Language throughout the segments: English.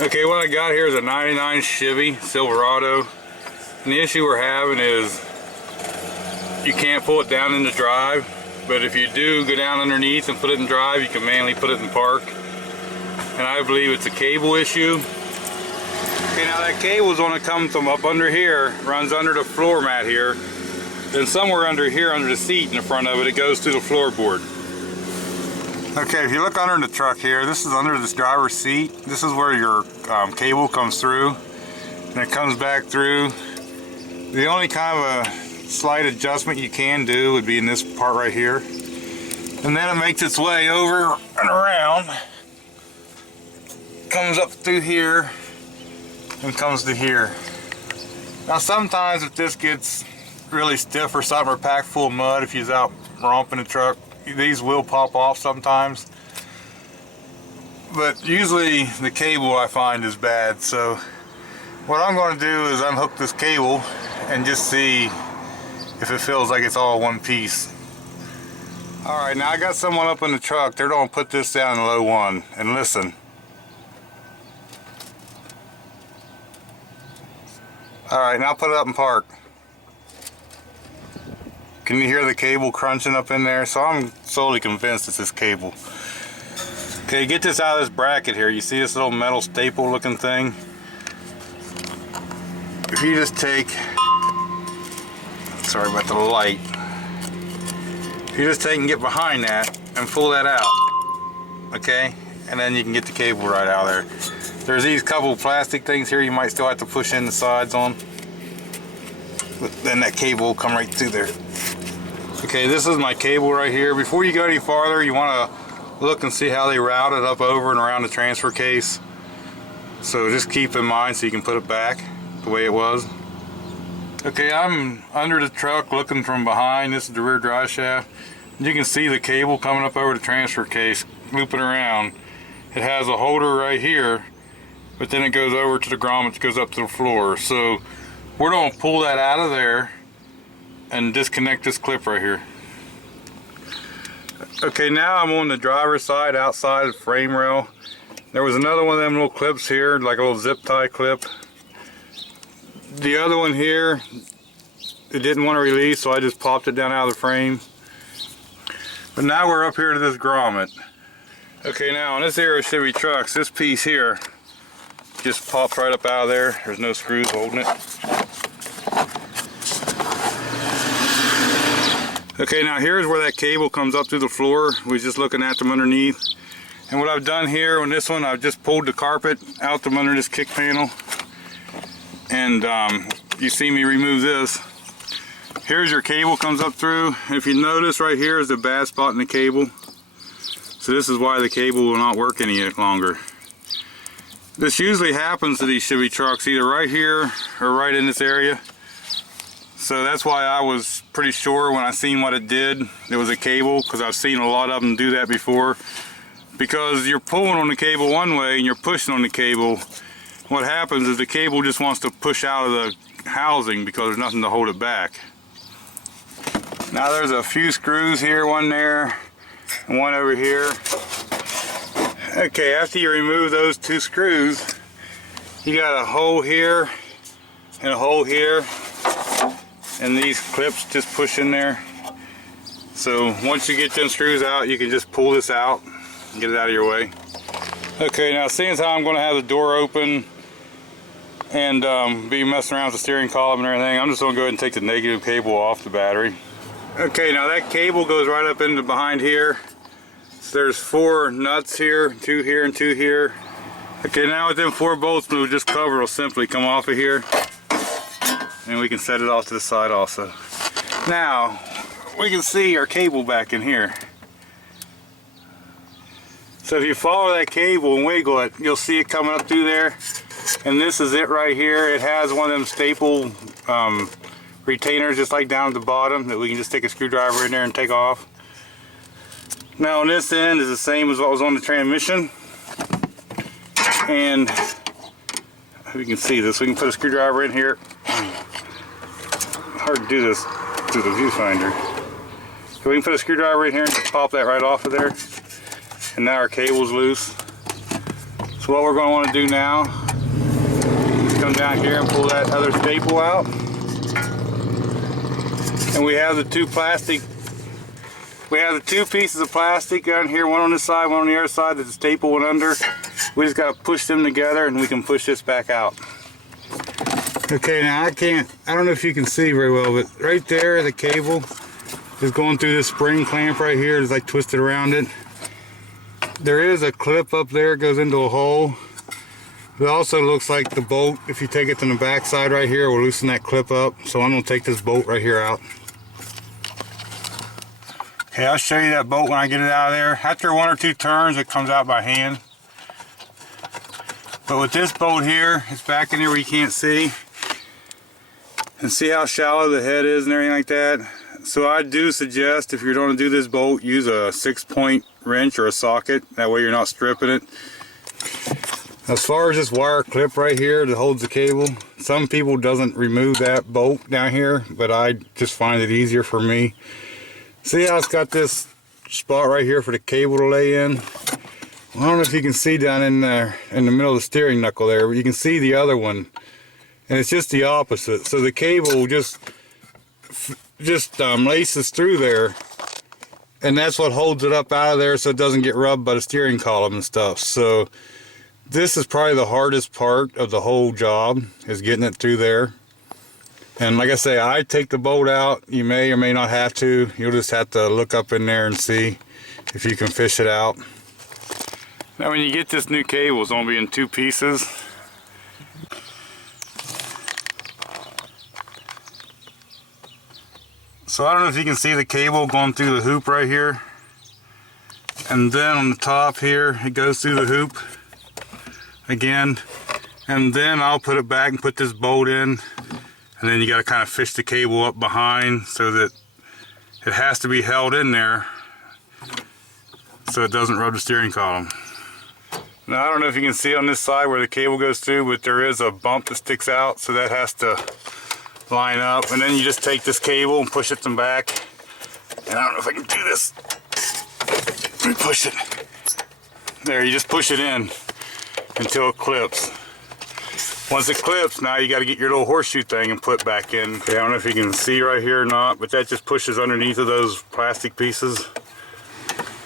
Okay, what I got here is a 99 Chevy Silverado, and the issue we're having is you can't pull it down into drive, but if you do go down underneath and put it in drive, you can manually put it in park. And I believe it's a cable issue. Okay, now that cable is going to come from up under here, runs under the floor mat here, then somewhere under here, under the seat in the front of it, it goes through the floorboard. Okay, if you look under the truck here, this is under this driver's seat. This is where your cable comes through, and it comes back through. The only kind of a slight adjustment you can do would be in this part right here. And then it makes its way over and around, comes up through here, and comes to here. Now sometimes if this gets really stiff or something, or packed full of mud, if you're out romping the truck, these will pop off sometimes. But usually the cable I find is bad. So what I'm going to do is unhook this cable and just see if it feels like it's all one piece. Alright, now I got someone up in the truck. They're going to put this down in low 1 and listen. Alright, now put it up in park. Can you hear the cable crunching up in there? So I'm solely convinced it's this cable. Okay, get this out of this bracket here. You see this little metal staple looking thing? If you just take, sorry about the light. If you just take and get behind that and pull that out, okay? And then you can get the cable right out of there. There's these couple plastic things here you might still have to push in the sides on. But then that cable will come right through there. Okay, this is my cable right here. Before you go any farther, you want to look and see how they route it up over and around the transfer case. So just keep in mind so you can put it back the way it was. Okay, I'm under the truck looking from behind. This is the rear drive shaft. You can see the cable coming up over the transfer case, looping around. It has a holder right here, but then it goes over to the grommet that goes up to the floor. So we're going to pull that out of there and disconnect this clip right here. Okay, now I'm on the driver's side outside of the frame rail. There was another one of them little clips here, like a little zip tie clip. The other one here, it didn't want to release, so I just popped it down out of the frame. But now we're up here to this grommet. Okay, now on this era Chevy trucks, this piece here just pops right up out of there. There's no screws holding it. Okay, now here's where that cable comes up through the floor. We was just looking at them underneath. And what I've done here on this one, I've just pulled the carpet out from under this kick panel. And you see me remove this. Here's your cable comes up through. And if you notice right here is the bad spot in the cable. So this is why the cable will not work any longer. This usually happens to these Chevy trucks, either right here or right in this area. So that's why I was pretty sure when I seen what it did, it was a cable, because I've seen a lot of them do that before. Because you're pulling on the cable one way and you're pushing on the cable, what happens is the cable just wants to push out of the housing because there's nothing to hold it back. Now there's a few screws here, one there and one over here. Okay, after you remove those two screws, you got a hole here and a hole here. And these clips just push in there. So once you get them screws out, you can just pull this out and get it out of your way. Okay, now seeing as how I'm going to have the door open and be messing around with the steering column and everything, I'm just going to go ahead and take the negative cable off the battery. Okay, now that cable goes right up into behind here. So there's 4 nuts here, 2 here and 2 here. Okay, now with them 4 bolts, this cover will simply come off of here. And we can set it off to the side also. Now, we can see our cable back in here. So if you follow that cable and wiggle it, you'll see it coming up through there. And this is it right here. It has one of them staple retainers just like down at the bottom that we can just take a screwdriver in there and take off. Now on this end is the same as what was on the transmission. And we can see this. We can put a screwdriver in here. Hard to do this through the viewfinder. So we can put a screwdriver in here and just pop that right off of there. And now our cable's loose. So So what we're going to want to do now is come down here and pull that other staple out. And we have the two pieces of plastic down here, one on this side, one on the other side that the staple went under. We just got to push them together and we can push this back out. Okay, now I don't know if you can see very well, but right there the cable is going through this spring clamp right here. It's like twisted around it. There is a clip up there, it goes into a hole. It also looks like the bolt, if you take it to the back side right here, will loosen that clip up. So I'm going to take this bolt right here out. Okay, I'll show you that bolt when I get it out of there. After one or two turns, it comes out by hand. But with this bolt here, it's back in here where you can't see. And see how shallow the head is and everything like that. So I do suggest, if you're going to do this bolt, use a 6-point wrench or a socket. That way you're not stripping it. As far as this wire clip right here that holds the cable, some people doesn't remove that bolt down here, but I just find it easier for me. See how it's got this spot right here for the cable to lay in? I don't know if you can see down in there in the middle of the steering knuckle there, but you can see the other one. And it's just the opposite. So the cable just laces through there, and that's what holds it up out of there so it doesn't get rubbed by the steering column and stuff. So this is probably the hardest part of the whole job, is getting it through there. And like I say, I take the bolt out. You may or may not have to. You'll just have to look up in there and see if you can fish it out. Now when you get this new cable, it's going to be in 2 pieces. So I don't know if you can see the cable going through the hoop right here. And then on the top here, it goes through the hoop again. And then I'll put it back and put this bolt in. And then you got to kind of fish the cable up behind so that it has to be held in there so it doesn't rub the steering column. Now I don't know if you can see on this side where the cable goes through, but there is a bump that sticks out, so that has to line up. And then you just take this cable and push it some back. And I don't know if I can do this. Let me push it. There, you just push it in until it clips. Once it clips, now you got to get your little horseshoe thing and put back in. Okay, I don't know if you can see right here or not, but that just pushes underneath of those plastic pieces.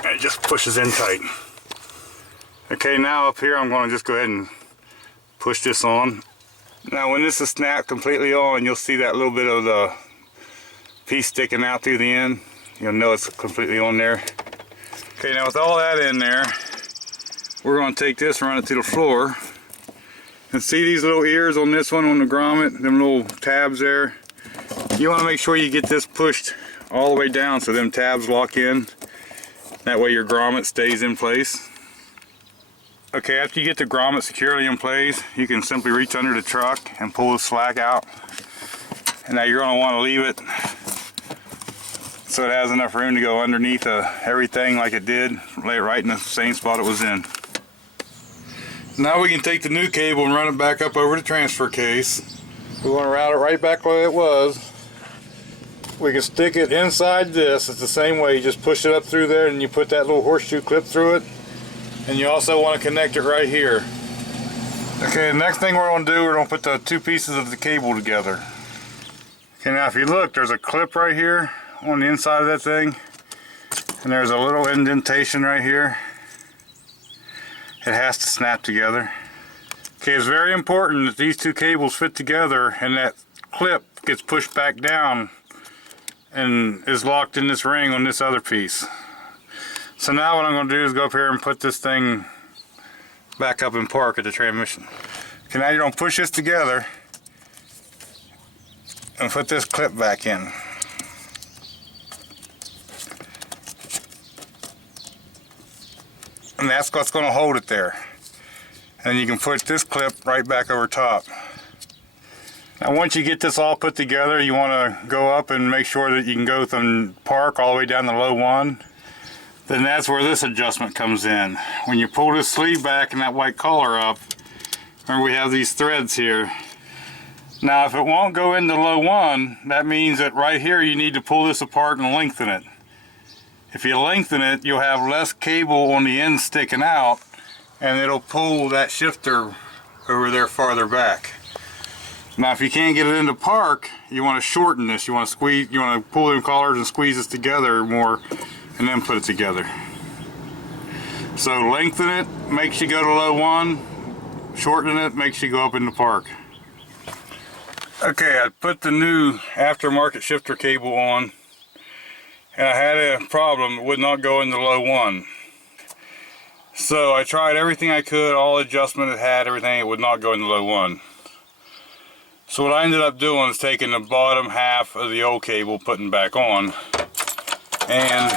And it just pushes in tight. Okay, now up here I'm going to just go ahead and push this on. Now when this is snapped completely on, you'll see that little bit of the piece sticking out through the end. You'll know it's completely on there. Okay, now with all that in there, we're going to take this and run it to the floor. And see these little ears on this one, on the grommet, them little tabs there? You want to make sure you get this pushed all the way down so them tabs lock in. That way your grommet stays in place. Okay, after you get the grommet securely in place, you can simply reach under the truck and pull the slack out. And now you're going to want to leave it so it has enough room to go underneath everything like it did, lay it right in the same spot it was in. Now we can take the new cable and run it back up over the transfer case. We want to route it right back where it was. We can stick it inside this. It's the same way. You just push it up through there and you put that little horseshoe clip through it. And you also want to connect it right here. Okay, the next thing we're going to do, we're going to put the 2 pieces of the cable together. Okay, now if you look, there's a clip right here on the inside of that thing. And there's a little indentation right here. It has to snap together. Okay, it's very important that these 2 cables fit together and that clip gets pushed back down and is locked in this ring on this other piece. So now what I'm going to do is go up here and put this thing back up in park at the transmission. Okay, now you're going to push this together and put this clip back in. And that's what's going to hold it there. And you can put this clip right back over top. Now once you get this all put together, you want to go up and make sure that you can go from park all the way down to low 1. Then that's where this adjustment comes in. When you pull this sleeve back and that white collar up, remember we have these threads here. Now if it won't go into low 1, that means that right here you need to pull this apart and lengthen it. If you lengthen it, you'll have less cable on the end sticking out, and it'll pull that shifter over there farther back. Now if you can't get it into park, you want to shorten this. You want to squeeze, you want to pull them collars and squeeze this together more and then put it together. So lengthen it, makes you go to low 1, shorten it, makes you go up into park. Okay, I put the new aftermarket shifter cable on, and I had a problem. It would not go into low 1. So I tried everything I could, all adjustment it had, everything, it would not go into low 1. So what I ended up doing is taking the bottom half of the old cable, putting back on, and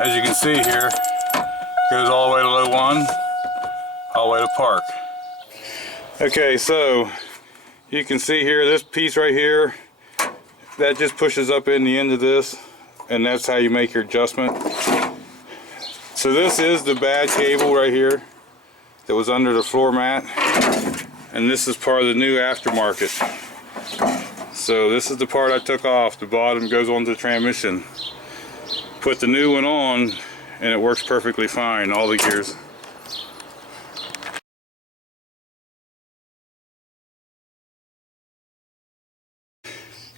as you can see here, it goes all the way to low 1, all the way to park. Okay, so you can see here, this piece right here, that just pushes up in the end of this, and that's how you make your adjustment. So this is the bad cable right here that was under the floor mat, and this is part of the new aftermarket. So this is the part I took off. The bottom goes onto the transmission. Put the new one on, and it works perfectly fine, all the gears.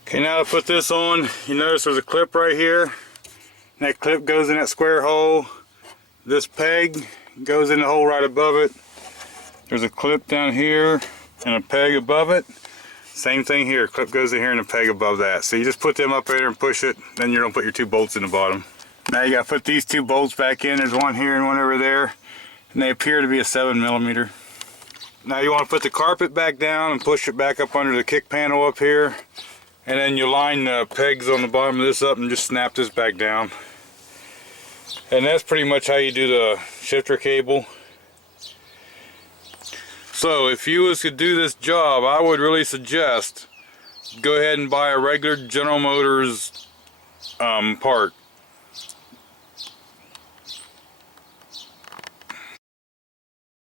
Okay, now to put this on, you notice there's a clip right here. That clip goes in that square hole. This peg goes in the hole right above it. There's a clip down here and a peg above it. Same thing here, clip goes in here and a peg above that. So you just put them up there and push it, then you're gonna put your 2 bolts in the bottom. Now you gotta put these 2 bolts back in. There's one here and one over there, and they appear to be a 7mm. Now you want to put the carpet back down and push it back up under the kick panel up here. And then you line the pegs on the bottom of this up and just snap this back down. And that's pretty much how you do the shifter cable. So if you was to do this job, I would really suggest go ahead and buy a regular General Motors part.